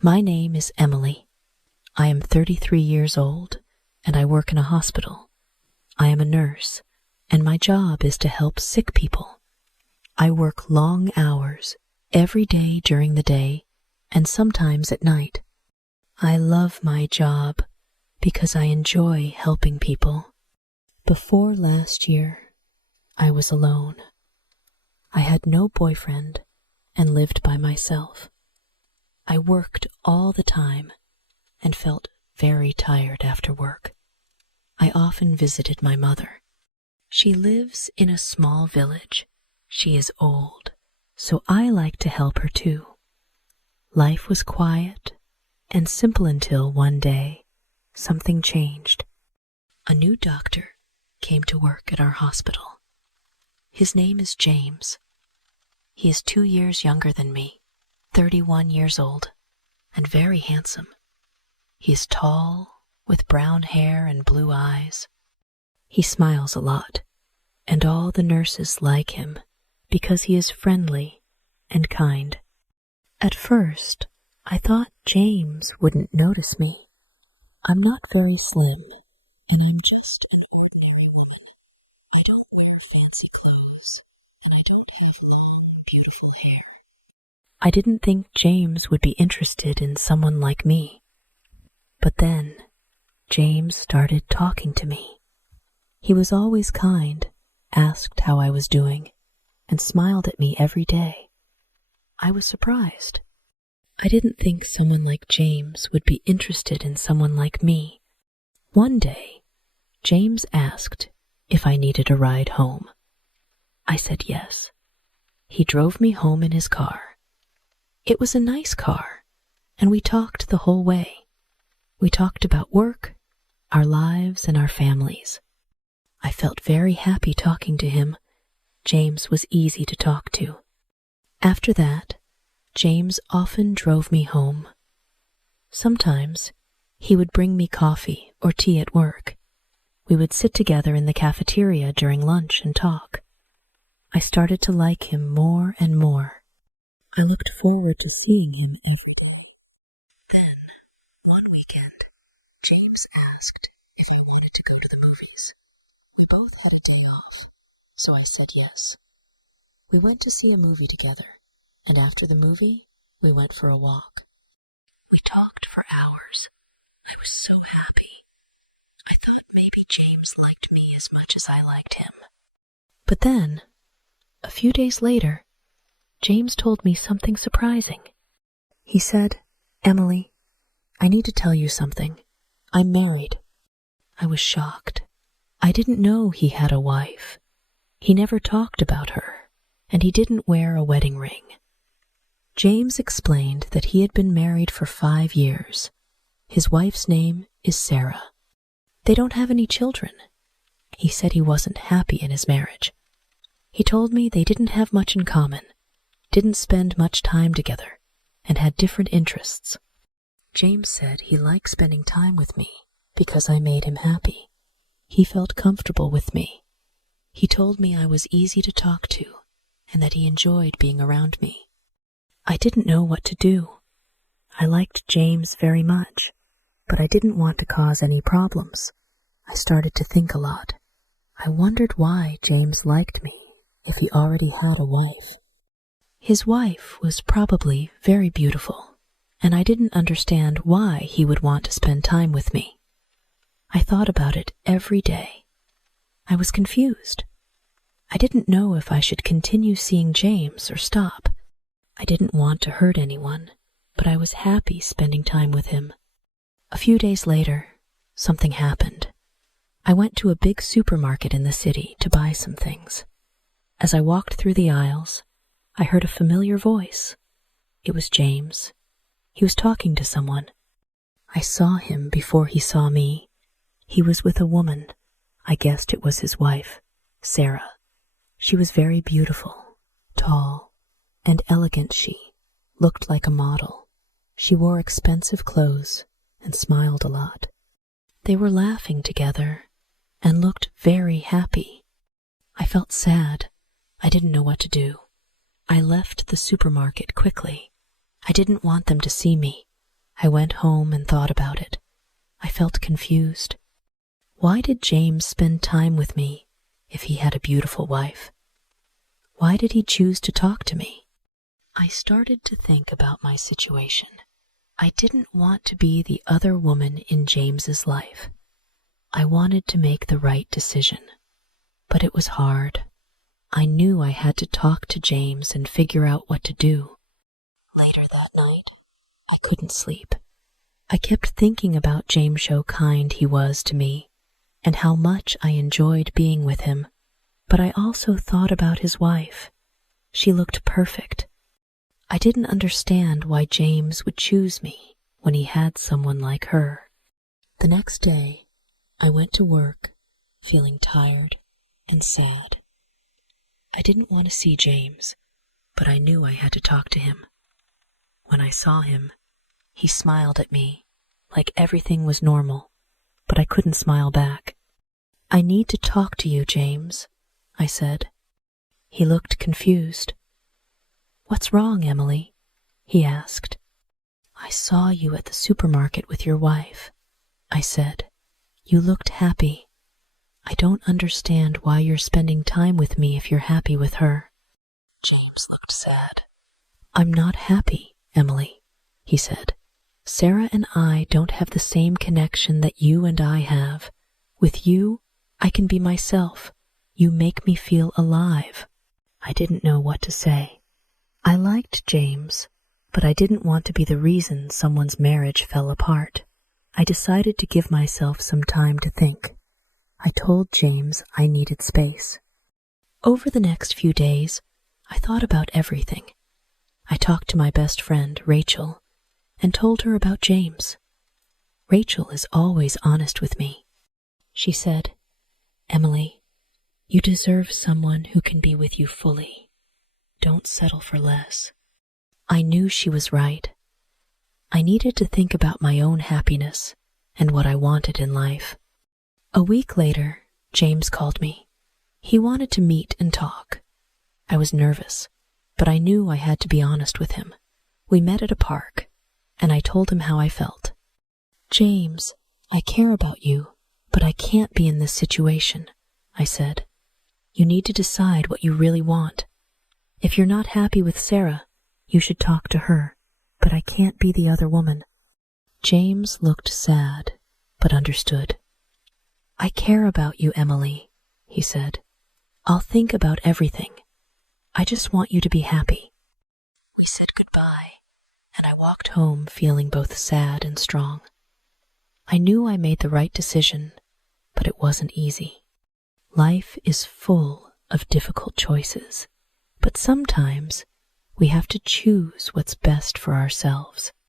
My name is Emily. I am 33 years old, and I work in a hospital. I am a nurse, and my job is to help sick people. I work long hours every day during the day and sometimes at night. I love my job because I enjoy helping people. Before last year, I was alone. I had no boyfriend and lived by myself. I worked all the time and felt very tired after work. I often visited my mother. She lives in a small village. She is old, so I like to help her too. Life was quiet and simple until one day something changed. A new doctor came to work at our hospital. His name is James. He is 2 years younger than me, 31 years old, and very handsome. He is tall, with brown hair and blue eyes. He smiles a lot, and all the nurses like him because he is friendly and kind. At first, I thought James wouldn't notice me. I'm not very slim, and I'm just an ordinary woman. I don't wear fancy clothes, and I don't have long, beautiful hair. I didn't think James would be interested in someone like me. But then, James started talking to me. He was always kind, asked how I was doing, and smiled at me every day. I was surprised. I didn't think someone like James would be interested in someone like me. One day, James asked if I needed a ride home. I said yes. He drove me home in his car. It was a nice car, and we talked the whole way. We talked about work, our lives, and our families. I felt very happy talking to him. James was easy to talk to. After that, James often drove me home. Sometimes he would bring me coffee or tea at work. We would sit together in the cafeteria during lunch and talk. I started to like him more and more. I looked forward to seeing him every day. Then, one weekend, James asked if I wanted to go to the movies. We both had a day off, so I said yes. We went to see a movie together, and after the movie, we went for a walk. We talked for hours. I was so happy. I thought maybe James liked me as much as I liked him. But then, a few days later, James told me something surprising. He said, "Emily, I need to tell you something. I'm married." I was shocked. I didn't know he had a wife. He never talked about her, and he didn't wear a wedding ring. James explained that he had been married for 5 years. His wife's name is Sarah. They don't have any children. He said he wasn't happy in his marriage. He told me they didn't have much in common, didn't spend much time together, and had different interests. James said he liked spending time with me because I made him happy. He felt comfortable with me. He told me I was easy to talk to and that he enjoyed being around me. I didn't know what to do. I liked James very much, but I didn't want to cause any problems. I started to think a lot. I wondered why James liked me if he already had a wife. His wife was probably very beautiful, and I didn't understand why he would want to spend time with me. I thought about it every day. I was confused. I didn't know if I should continue seeing James or stop. I didn't want to hurt anyone, but I was happy spending time with him. A few days later, something happened. I went to a big supermarket in the city to buy some things. As I walked through the aisles, I heard a familiar voice. It was James. He was talking to someone. I saw him before he saw me. He was with a woman. I guessed it was his wife, Sarah. She was very beautiful, tall, and elegant. She looked like a model. She wore expensive clothes and smiled a lot. They were laughing together and looked very happy. I felt sad. I didn't know what to do. I left the supermarket quickly. I didn't want them to see me. I went home and thought about it. I felt confused. Why did James spend time with me if he had a beautiful wife? Why did he choose to talk to me? I started to think about my situation. I didn't want to be the other woman in James's life. I wanted to make the right decision, but it was hard. I knew I had to talk to James and figure out what to do. Later that night, I couldn't sleep. I kept thinking about James, how kind he was to me, and how much I enjoyed being with him. But I also thought about his wife. She looked perfect. I didn't understand why James would choose me when he had someone like her. The next day, I went to work, feeling tired and sad. I didn't want to see James, but I knew I had to talk to him. When I saw him, he smiled at me, like everything was normal, but I couldn't smile back. "I need to talk to you, James," I said. He looked confused. "What's wrong, Emily?" he asked. "I saw you at the supermarket with your wife," I said. "You looked happy. I don't understand why you're spending time with me if you're happy with her." James looked sad. "I'm not happy, Emily," he said. "Sarah and I don't have the same connection that you and I have. With you, I can be myself. You make me feel alive." I didn't know what to say. I liked James, but I didn't want to be the reason someone's marriage fell apart. I decided to give myself some time to think. I told James I needed space. Over the next few days, I thought about everything. I talked to my best friend, Rachel, and told her about James. Rachel is always honest with me. She said, "Emily, you deserve someone who can be with you fully. Don't settle for less." I knew she was right. I needed to think about my own happiness and what I wanted in life. A week later, James called me. He wanted to meet and talk. I was nervous, but I knew I had to be honest with him. We met at a park, and I told him how I felt. "James, I care about you, but I can't be in this situation," I said. "You need to decide what you really want. If you're not happy with Sarah, you should talk to her, but I can't be the other woman." James looked sad, but understood. "I care about you, Emily," he said. "I'll think about everything. I just want you to be happy." We said goodbye, and I walked home feeling both sad and strong. I knew I made the right decision, but it wasn't easy. Life is full of difficult choices, but sometimes we have to choose what's best for ourselves.